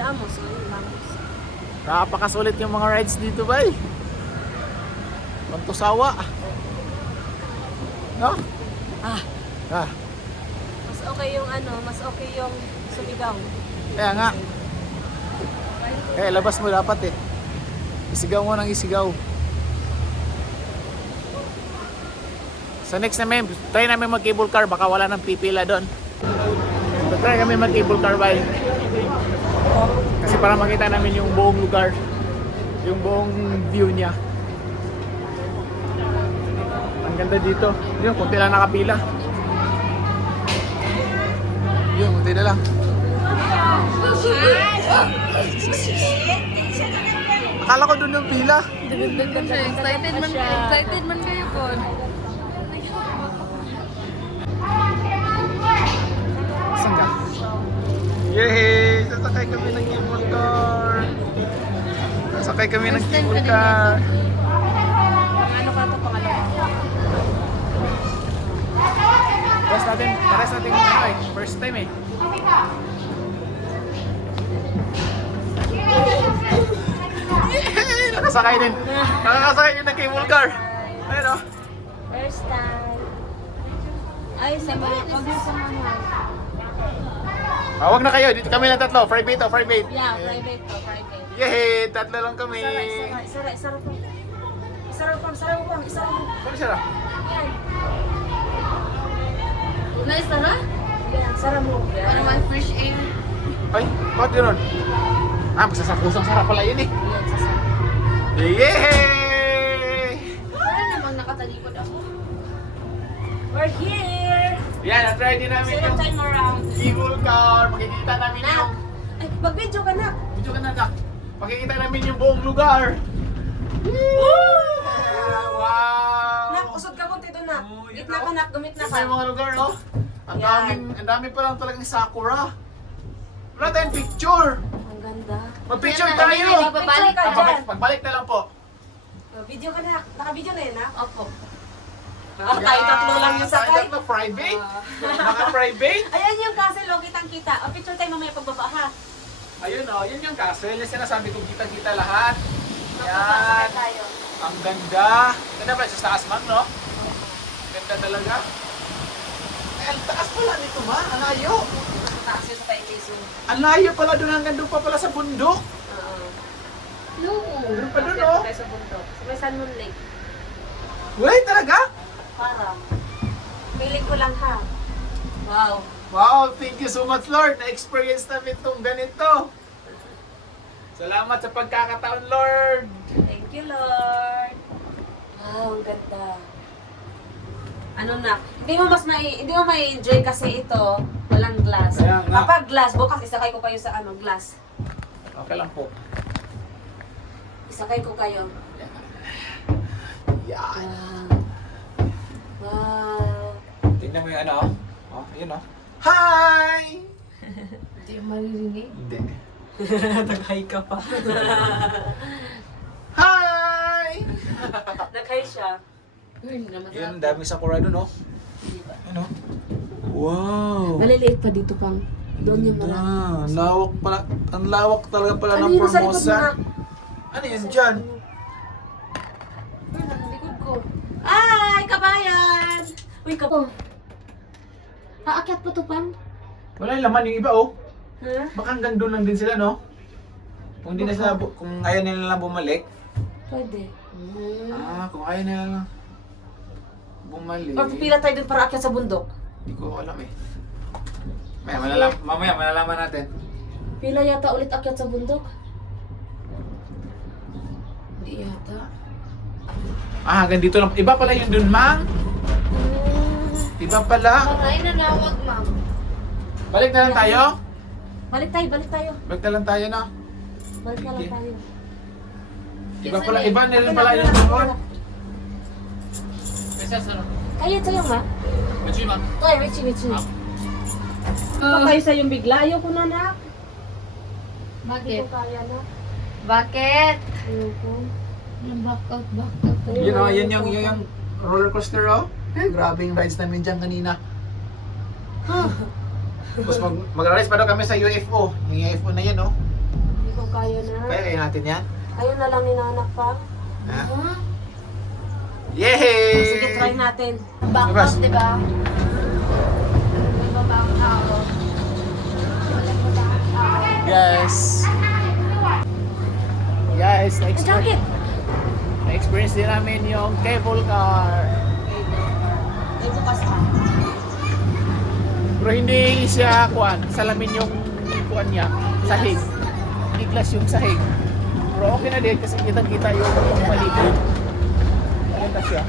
Lamos, Lamos. Napakasulit yung mga rides dito, bay. Mantusawa. No? Ah, Ah, mas okay yung mas okay yung sumigaw. kaya nga. Kaya labas mo dapat eh. Isigaw mo ng isigaw. Sa next namin, try namin mag cable car. Baka wala nang pipila doon. So, try kami mag cable car, bay. Kasi para makita namin yung buong lugar. Yung buong view niya. Ang ganda dito. Yun, kunti lang nakapila. Yun, kunti na lang. Akala ko doon yung pila. Excited man kayo po. Saan ka? Yay! Sasakay kami ng cable car. Sasakay kami ng cable car. Ano ka ito pangalawa? Pares natin first time eh. Yay! Nakasakay din. Nakakasakay din ng cable car. Ayun o. First time. Ay, sa mga Huwag na kayo. Dito kami lang tatlo. Private o, private. Yeah, private to, private. Yay! Tatlo lang kami. Isara pang. Saan siya? Yan. Nice na? Yan, sara mo. Para man fresh air. Ay, bakit gano'n? Magsasakusang sarap pala yun eh. Yan, sasara. Yay! Para namang nakatalikod ako. We're here! Yan, na-try din namin Zero yung time around. cable car. Makikita namin Nak! yung... Ay, mag-video ka na! Video ka na, Nak. Makikita namin yung buong lugar. Wow! Nak, usod ka konti doon, Nak. Oh, yun Gitna ka, oh. Nak. Gumit na Ito ka. yung mga lugar, oh. Yan. Ang dami pa lang talagang sakura. Wala tayong picture. Ang ganda. Mag-picture Yan na, tayo. yan na, babalik ka dyan. Pagbalik na lang po. Video ka na. Naka-video na yun, Nak. Opo. Tayo tatlo lang yung sakay. Tayo tatlo, private. Mga private. Ayan yung castle, oh. Kitang-kita. O, picture tayo mamaya pagbaba, ha? Ayun, oh. Yun yung castle. Yung sinasabi kong kita-kita lahat. Yan. Magpapasakay tayo. Ang ganda. Ganda pala sa taas, ma'am, no? Ganda talaga. Ay, ang taas pala nito, ma. Ang layo. Taas yun sa Taipiso. Ang layo pala doon. Hanggang doon pa pala sa bundok. No. Doon pa doon, oh. Tayo sa bundok. Sa may San Moon Lake. Wait, talaga? Parang. Feeling ko lang, ha? Wow. Wow, thank you so much, Lord. Na-experience namin itong ganito. Salamat sa pagkakataon, Lord. Thank you, Lord. Wow, ang ganda. Ano na? Hindi mo mai-enjoy kasi ito walang glass. Kaya nga. Kapag glass, bukas isakay ko kayo sa glass. Okay lang po. Isakay ko kayo. Yan. Wow. Wow. Tingnan mo yung ano, oh. Yun, oh. Hi! Hindi yung maririnig. Hindi. Nag-hi ka pa. Hi! Nag-hi siya. Hindi naman Yun, dami sakura doon, oh. Ano? Wow! Maliliit pa dito pang. Doon yung marami. Ang lawak pala, ang lawak talaga pala Ano ng yun sa likod mo, Formosa. Nak? Ano yun dyan? Uy, nasa likod ko. Ay, kabayan! Uy, Oh. Aakyat pa to, Pam? Wala yung laman yung iba, oh. Ha? Baka hanggang doon lang din sila, no? Kung di na sila, kung ayaw nila lang bumalik. Pwede. Kung ayaw nila lang bumalik. Or pipila tayo dun para akyat sa bundok. Hindi ko alam eh. Mamaya malalaman natin. Pila yata ulit akyat sa bundok. Hindi yata. Hanggang dito lang. Iba pala yun dun, Mang. Iba pala. Maray na nawag, ma'am. Balik na lang tayo. Balik tayo. Balik na lang tayo, no? Balik na lang Sige. tayo. Iba pala, iba na rin pala yung doon. Kaya sa'yo, ma? Ay, Richie. Pa tayo sa yung bigla. Ayoko na, Nak. Hindi Bakit? ko kaya, na. Bakit? Ayoko. Back out. Yun oh, yun yung roller coaster oh. Grabe yung rides namin dyan kanina. Tapos mag-rides pa daw kami sa UFO. Yung UFO na yan oh. kung kaya na. Kaya natin yan? Kayo na lang ni Nanak pa. Ha? Huh? Yay! Sige, try natin. Back Labas. out, diba? Diba back out? Walang back out. Yes. Guys, Ang jacket! na-experience din namin yung cable car. Ay, bukas pa. Pero hindi siya salamin yung kuan niya, sahig. Hindi glass yung sahig. Pero okay na din kasi kitang-kita yung paligid. Maganda siya.